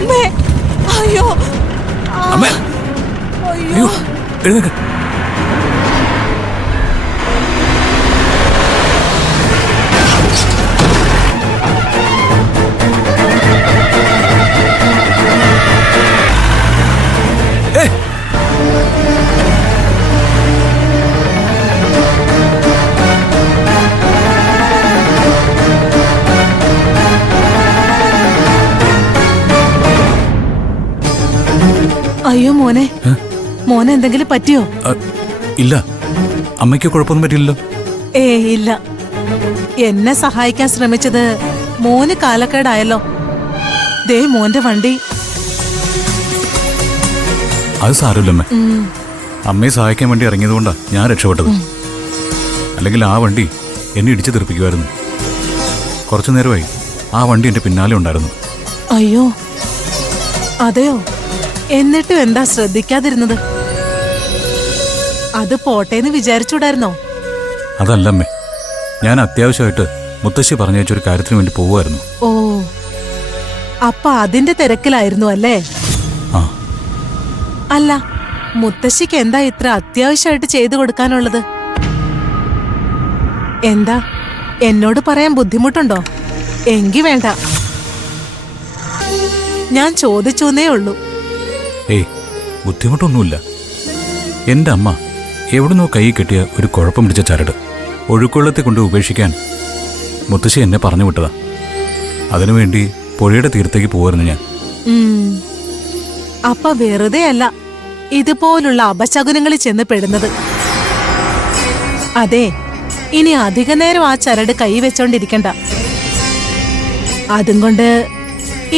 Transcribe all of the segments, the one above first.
അമ്മേ, അയ്യോ അമ്മേ, അയ്യോ എഴുന്നേക്ക്. അയ്യോ മോനെ, മോനെ എന്തെങ്കിലും പറ്റിയോ? ഇല്ല, അമ്മയ്ക്ക് കുഴപ്പമൊന്നും പറ്റില്ലല്ലോ. ഇല്ല, എന്നെ സഹായിക്കാൻ ശ്രമിച്ചത് മോന് കാലക്കേടായല്ലോ. ദേ മോന്റെ വണ്ടി. അത് സാരമില്ലമ്മേ, അമ്മയെ സഹായിക്കാൻ വേണ്ടി ഇറങ്ങിയതുകൊണ്ടാ ഞാൻ രക്ഷപ്പെട്ടത്. അല്ലെങ്കിൽ ആ വണ്ടി എന്നെ ഇടിച്ചു തെറിപ്പിക്കുമായിരുന്നു. കുറച്ചു നേരമായി ആ വണ്ടി എന്റെ പിന്നാലെ ഉണ്ടായിരുന്നു. അയ്യോ അതെയോ? എന്നിട്ടും എന്താ ശ്രദ്ധിക്കാതിരുന്നത്? അത് പോട്ടേന്ന് വിചാരിച്ചൂടായിരുന്നോ? അതല്ലമ്മേ, ഞാൻ അത്യാവശ്യമായിട്ട് മുത്തശ്ശി പറഞ്ഞയച്ചൊരു കാര്യത്തിന് വേണ്ടി പോവുമായിരുന്നു. ഓ, അപ്പൊ അതിന്റെ തിരക്കിലായിരുന്നു അല്ലേ? ആ. അല്ല, മുത്തശ്ശിക്ക് എന്താ ഇത്ര അത്യാവശ്യമായിട്ട് ചെയ്തു കൊടുക്കാനുള്ളത്? എന്താ, എന്നോട് പറയാൻ ബുദ്ധിമുട്ടുണ്ടോ? എങ്കി വേണ്ട, ഞാൻ ചോദിച്ചൂന്നേ ഉള്ളൂ. ഏയ്, ബുദ്ധിമുട്ടൊന്നുമില്ല. എന്റെ അമ്മ എവിടുന്നോ കൈ കെട്ടിയ ഒരു കുഴപ്പം പിടിച്ച ചരട് ഒഴുക്കുവെള്ളത്തെ കൊണ്ട് ഉപേക്ഷിക്കാൻ മുത്തശ്ശി എന്നെ പറഞ്ഞു വിട്ടതാ. അതിനുവേണ്ടി പുഴയുടെ തീരത്തേക്ക് പോവായിരുന്നു ഞാൻ. അപ്പൊ വെറുതെ അല്ല ഇതുപോലുള്ള അപശകുനങ്ങളിൽ ചെന്ന് പെടുന്നത്. അതെ, ഇനി അധിക നേരം ആ ചരട് കൈവച്ചോണ്ടിരിക്കണ്ട. അതും കൊണ്ട്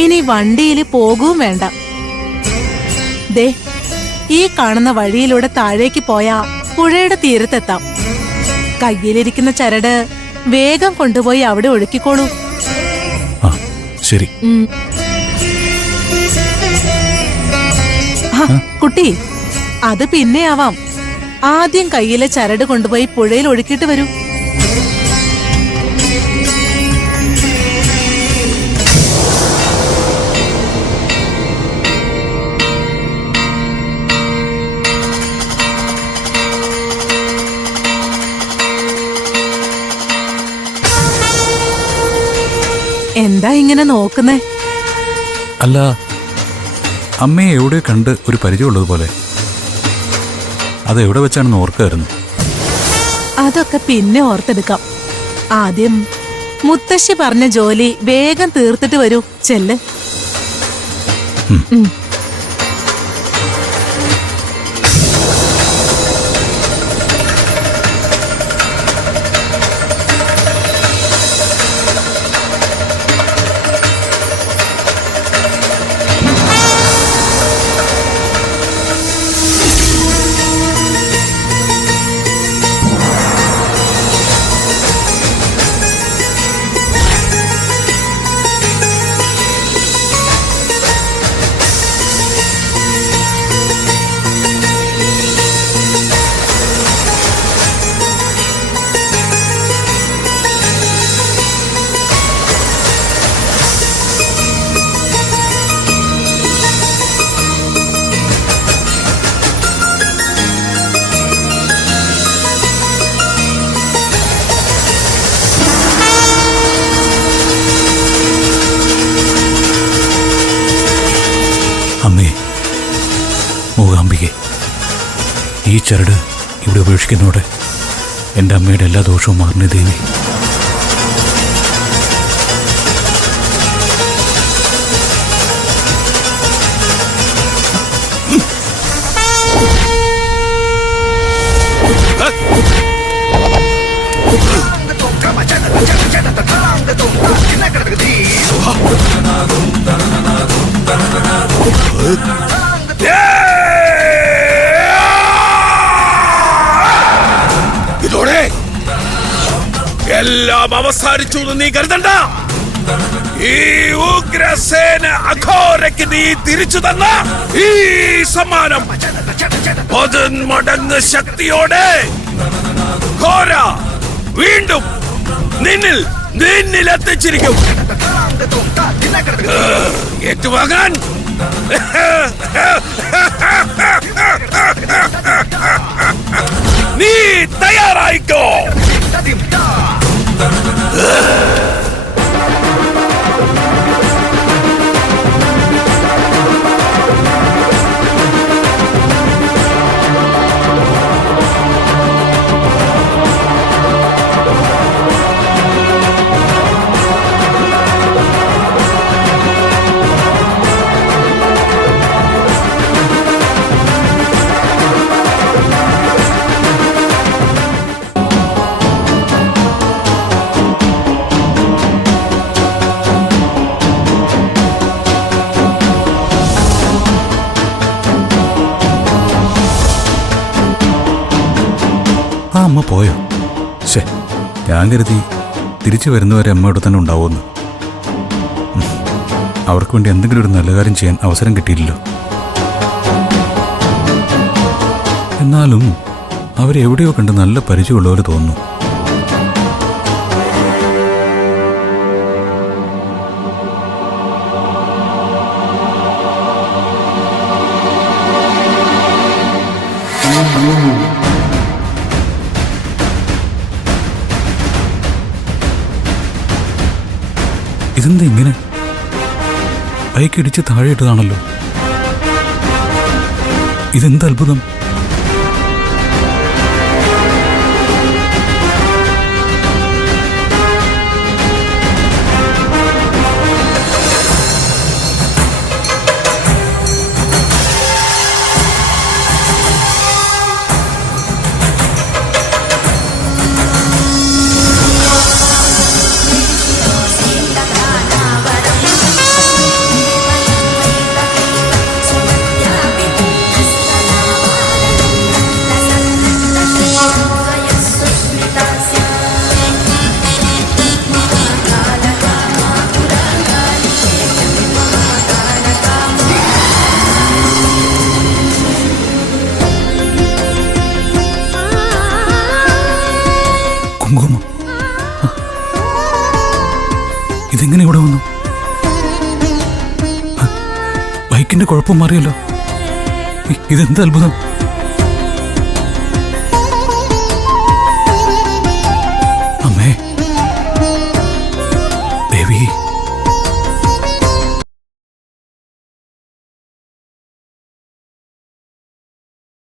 ഇനി വണ്ടിയിൽ പോകുകയും വേണ്ട. ദേ, ഈ കാണുന്ന വഴിയിലൂടെ താഴേക്ക് പോയാ പുഴയുടെ തീരത്തെത്താം. കയ്യിലിരിക്കുന്ന ചരട് വേഗം കൊണ്ടുപോയി അവിടെ ഒഴുക്കിക്കോളൂ. ശരി. കുട്ടി, അത് പിന്നെ ആവാം. ആദ്യം കയ്യിലെ ചരട് കൊണ്ടുപോയി പുഴയിൽ ഒഴുക്കിയിട്ട് വരൂ. എന്താ ഇങ്ങനെ നോക്കുന്നേ? അല്ല, അമ്മയെ എവിടെ കണ്ട് ഒരു പരിചയമുള്ളതുപോലെ. അതെവിടെ വെച്ചാണെന്ന് ഓർക്കായിരുന്നു. അതൊക്കെ പിന്നെ ഓർത്തെടുക്കാം. ആദ്യം മുത്തശ്ശി പറഞ്ഞ ജോലി വേഗം തീർത്തിട്ട് വരൂ. ചെല്ല്. അമ്മേ, മൂകാംബികെ, ഈ ചരട് ഇവിടെ ഉപേക്ഷിക്കുന്നതോടെ എൻ്റെ അമ്മയുടെ എല്ലാ ദോഷവും മാറുന്നേ ദേവി. ഇതോടെ എല്ലാം അവസാനിച്ചു എന്ന് നീ കരുതണ്ട. ഈ ഉഗ്രസേന അഘോരയ്ക്ക് നീ തിരിച്ചു തന്ന ഈ സമ്മാനം 10 മടങ്ങ് ശക്തിയോടെ ഘോര വീണ്ടും നിന്നിൽ എത്തിച്ചിരിക്കും. ഏറ്റുവാങ്ങാൻ നീ തയ്യാറായിക്കോ. ആ അമ്മ പോയോ? ശേ, ഞാൻ കരുതി തിരിച്ചു വരുന്നവരെ അമ്മ ഇവിടെ തന്നെ ഉണ്ടാവുമെന്ന്. അവർക്ക് വേണ്ടി എന്തെങ്കിലും ഒരു നല്ല കാര്യം ചെയ്യാൻ അവസരം കിട്ടിയില്ലല്ലോ. എന്നാലും അവരെവിടെയോ കണ്ട് നല്ല പരിചയമുള്ളവർ തോന്നുന്നു. ഇതെന്താ ഇങ്ങനെ? ബൈക്കിടിച്ച് താഴെയിട്ടതാണല്ലോ. ഇതെന്ത് അത്ഭുതം! കുങ്കുമം ഇതെങ്ങനെ ഇവിടെ വന്നു? ബൈക്കിന്റെ കുഴപ്പം മാറിയല്ലോ. ഇതെന്ത് അത്ഭുതം!